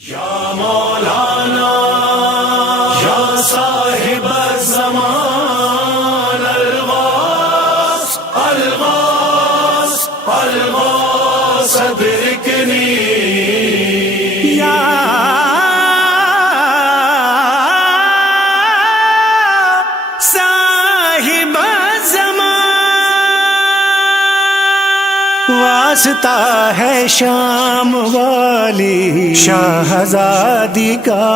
یا مولانا یا صاحب الزمان الغاث الغاث الغاث ادرکنی یا صاحب الزمان واسطہ ہے شام والی شاہزادی کا،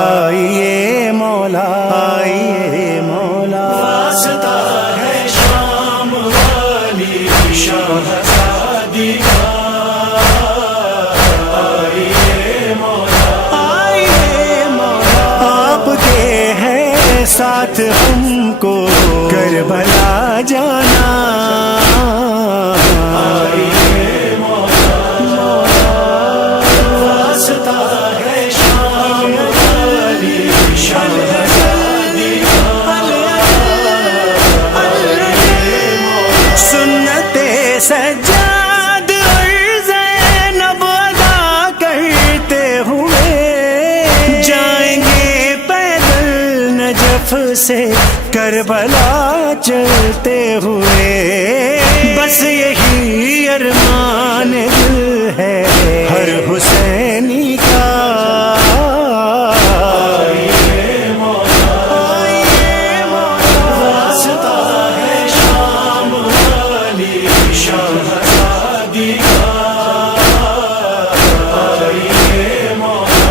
آئیے مولا آئیے مولا، واسطہ ہے شام والی شاہزادی کا، آئیے مولا آئیے مولا، آپ کے ہیں ساتھ ہم کو کربلا جانا، سجاد اور زینب ادا کرتے ہوئے جائیں گے پیدل نجف سے کربلا چلتے ہوئے، بس یہی ارمان دل ہے ہر حسینی کا،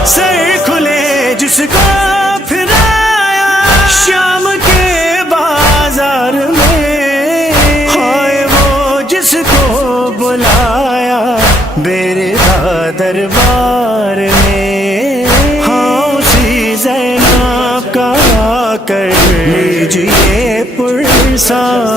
سر کھلے جس کو پھرایا شام کے بازار میں، ہائے وہ جس کو بلایا بیردا دربار میں، ہاں اسی زینب کا کر لیجیے پرسان،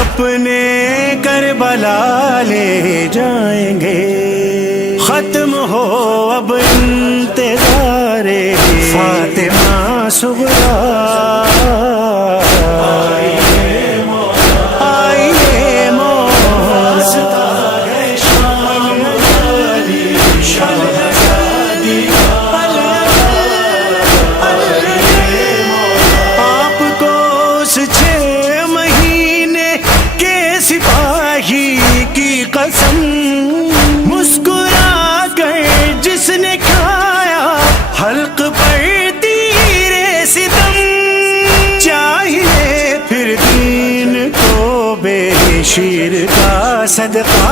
اپنے کربلا لے جائیں گے، ختم ہو اب انتظار فاطمہ صغریٰ، آئیے مولا آپ کو اس 6 مہینے کے سپاہی کی قسم مسکرا کر جس نے کھایا حلق پر تیرے ستم، چاہیے پھر دین کو بے شیر کا صدقہ،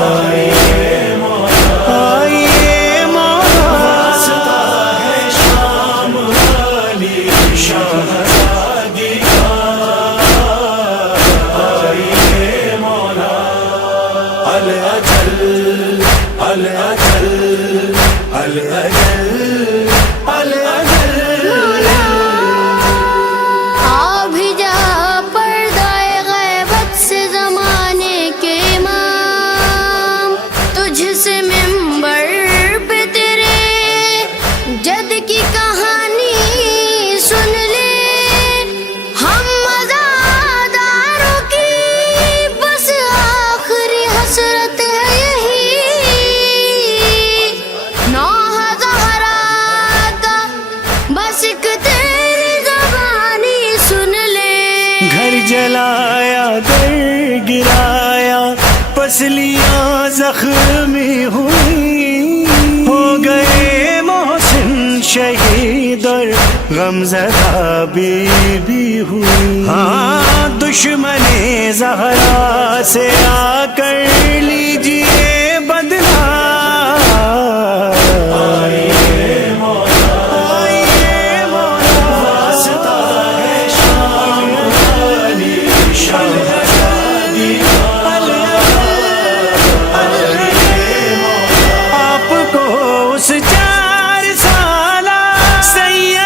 آئیے مولا آئیے مولا، واسطہ ہے شام والی شاہزادی کا، آئیے مولا الاجل الاجل الاجل الاجل، آ بھی جا پردۂ غیبت سے زمانے کے امام، تجھ سے منبر پہ تیرے جد کی کہانی سن لے، ہم عزاداروں کی بس آخری حسرت ہے یہی، 9 ہزارہ کا بس ایک تیری زبانی سن لے، گھر جلایا در گرایا پسلیاں زخمی ہوئی، ہو گئے محسن شہید اور غمزدہ بی بی ہوئی، ہاں دشمن زہرا سے آ کر لیجیے بدلہ، آئیے مولا آئیے مولا، واسطہ ہے شام والی شاہزادی کا، آپ کو اس 4 سالہ سید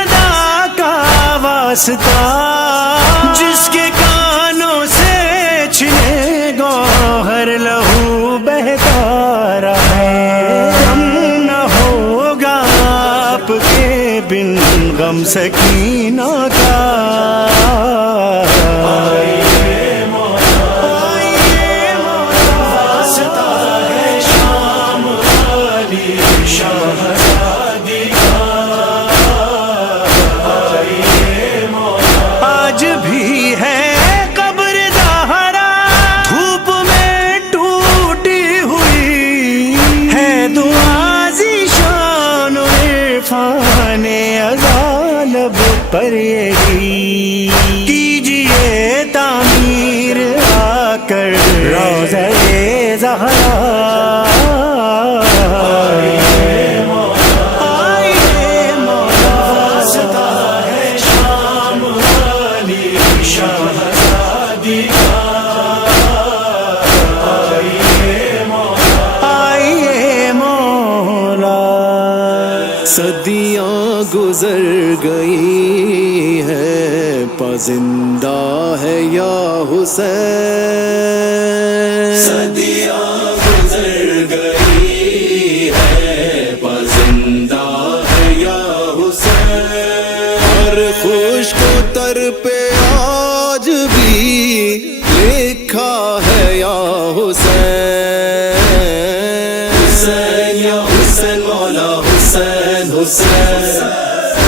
واسطہ جس کے کانوں سے چھنے گوہر لہو بہتا رہے، غم نہ ہوگا آپ کے بن غم سکینہ کا۔ آج بھی ہے قبر زہرا دھوپ میں ٹوٹی ہوئی ہے، دعا ذیشان و عرفان ازا لب پر یہی کیجئے تعمیر آ کر روضہ زہرا۔ صدیاں گزر گئی ہیں پازندہ ہے یا حسین، صدیاں گزر گئی ہے پازندہ ہے یا حسین، ہر خشک و تر پہ آج بھی لکھا ہے یا حسین، حسین یا حسین مولا حسین، حسین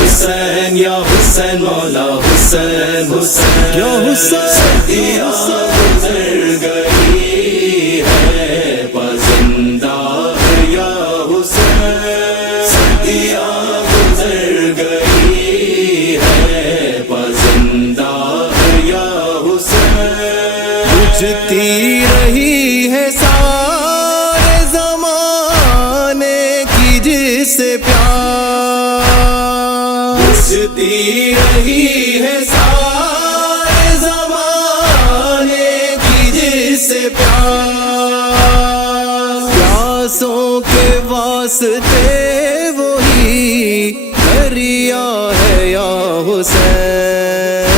حسین یا حسین مولا حسین، حسین یا حسین۔ صدیاں گزر گئی ہے پازندہ ہے یا حسین، صدیاں گزر گئی ہے پازندہ ہے یا حسین، بجھتی رہی ہے سارے زمانے کی جس سے پیار، بجھتی رہی ہے سارے زمانے کی جس سے پیار، پیاسوں کے واسطے وہی دریا ہے یا حسین،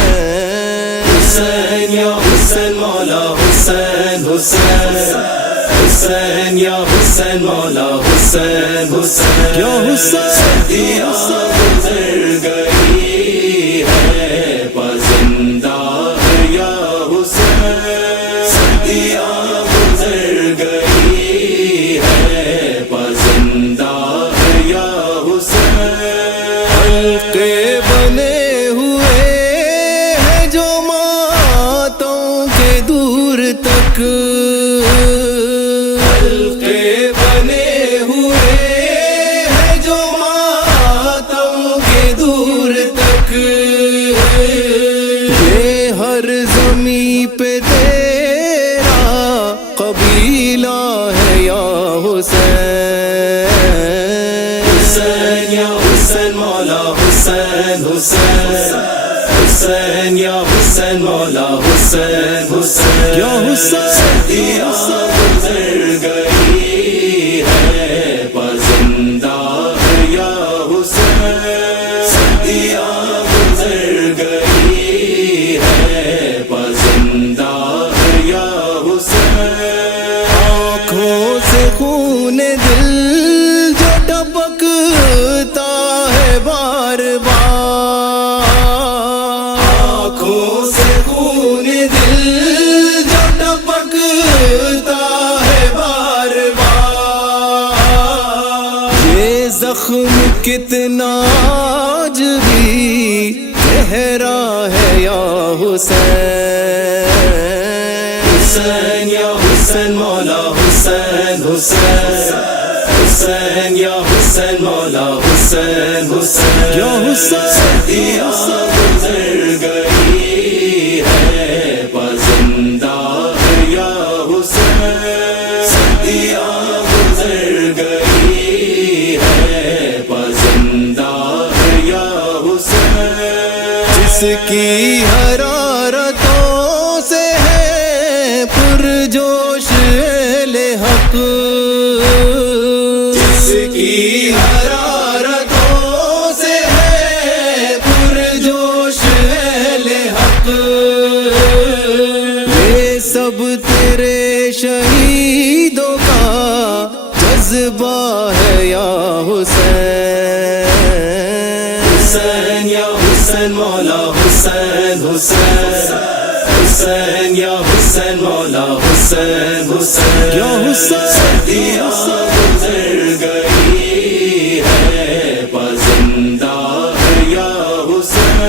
حسین یا حسین مولا حسین، حسین حسین یا حسین مولا حسین، حسین یا حسین۔ صدیاں گزر گئی ہے پازندہ ہے یا حسین، صدیاں گزر گئی ہے پازندہ ہے یا حسین، حلقے بنے ہوئے ہیں جو ماتوں کے دور تک، حلقے بنے ہوئے ہیں جو ماتوں کے دور تک، یہ ہر زمین پہ تیرا قبیلہ ہے یا حسین، حسین یا حسین مولا حسین، حسین حسین یا حسین مولا حسین، حسین یا حسین۔ صدیاں گزر گئی ہے پازندہ ہے یا حسین، صدیاں گزر گئی ہے پازندہ ہے یا حسین، آنکھوں سے خون دل جو ٹپکتا ہے بار بار، آنکھوں سے خون دل جو ٹپکتا ہے بار بار، یہ زخم کتنا آج بھی گہرا ہے یا حسین، حسین یا حسین مولا حسین، حسین حسین یا حسین مولا حسین، حسین یا حسین۔ صدیاں گزر گئی ہے پازندہ ہے یا حسین، صدیاں گزر گئی ہے پازندہ ہے یا حسین، جس کی حرارتوں سے ہے پرجوش اہل حق، جس کی حرارتوں سے ہے پرجوش اہل شہیدوں کا جذبہ ہے یا حسین حسین یا حسین مولا حسین حسین حسین یا حسین مولا حسین حسین یا حسین صدیاں گزر گئی ہے پسندہ ہے یا حسین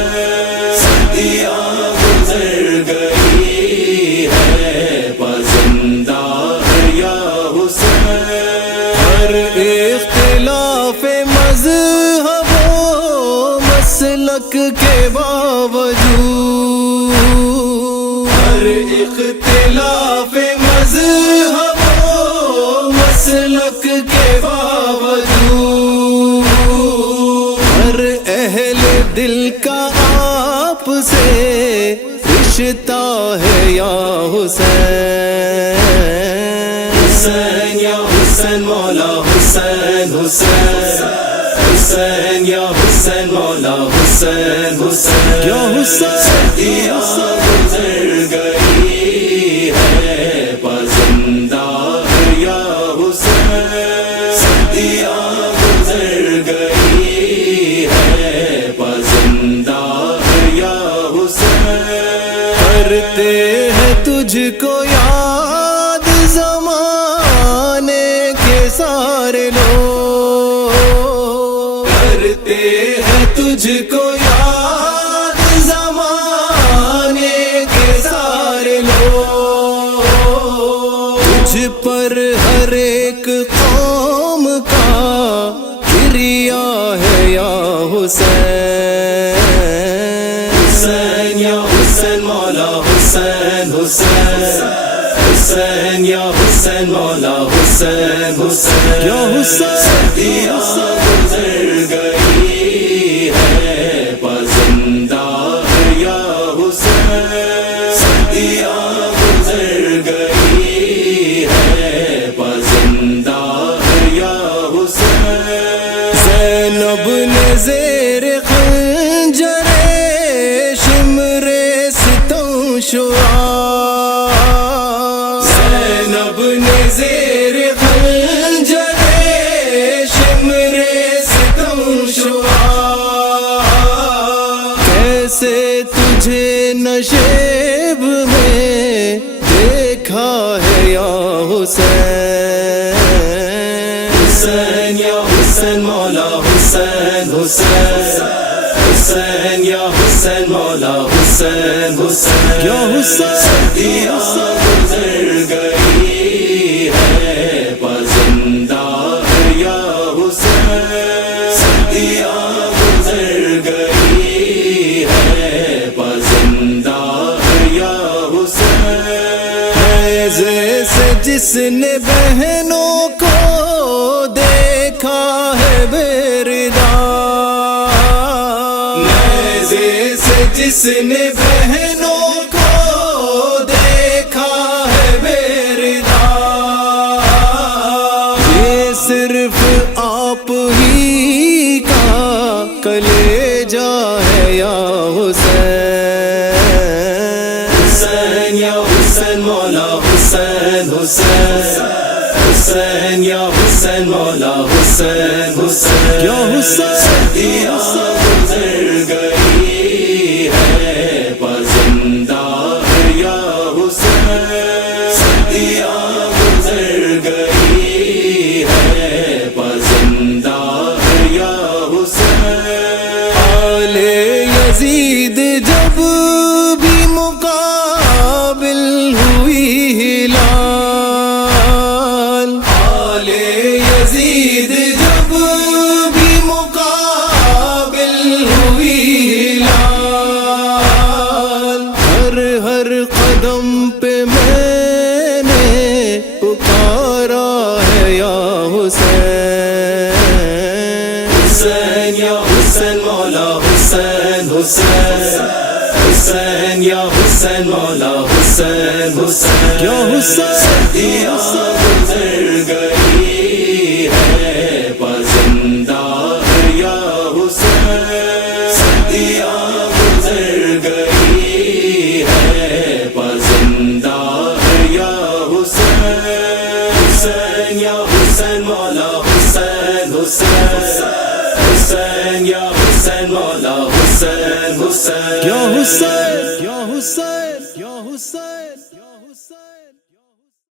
صدیاں گزر گئی ہے پسندہ ہے یا حسین ہر اختلاف مذہب و مسلک کے باوجود ہر اختلاف مذہب و مسلک کے باوجود ہر اہل دل کا آپ سے رشتہ ہے یا حسین حسین یا حسین مولا حسین حسین حسین یا حسین مولا حسین حسین یا حسین صدیاں گزر گئی ہے پسندہ ہے یا حسین صدیاں گزر گئی ہے پسندہ ہے یا حسین کرتے ہیں تجھ کو یاد زمانے کے سارے لوگ کرتے ہیں تجھ کو یاد زمانے کے سارے لوگ تجھ پر ہر ایک قوم کا گریا ہے یا حسین حسین یا حسین مولا حسین حسین حسین یا حسین مولا حسین حسین یا حسین صدیاں گزر گئی ہے پسندہ ہے یا حسین صدیاں گزر گئی ہے پسندہ ہے یا حسین زینب نے زیر خنجر شمر ستم شعاع زینب نے زیر خنجر شمر ستم شعاع کیسے تجھے نشیب میں دیکھا ہے یا حسین حسین یا حسین مولا حسین حسین حسین یا حسین مولا حسین حسین یا حسین صدیاں گزر گئی ہے پسندہ ہے یا حسین صدیاں گزر گئی ہے پسندہ ہے یا حسین نیزے سے جس نے بہنوں کو دیکھا ہے بیردار نیزے سے جس نے بہنوں کو دیکھا ہے بیردار یہ صرف آپ ہی کا کلیجہ ہے یا حسین حسین یا حسین مولا حسین حسین حسین یا حسین مولا حسین حسین یا حسین صدیاں گزر گئی ہے پسندہ ہے یا حسین صدیاں گزر گئی ہے پسندہ ہے یا حسین آل یزید جب بھی مقابل ہوئی ہلال آل یزید جب بھی مقابل ہوئی ہلال ہر ہر قدم پہ میں نے پکارا ہے یا حسین حسین یا حسین مولا حسین حسین حسین یا حسین مولا حسین حسین یا حسین صدیاں گزر گئی ہے پسندہ ہے یا حسین صدیاں گزر گئی ہے پسندہ ہے یا حسین حسین یا حسین یا حسین یا حسین.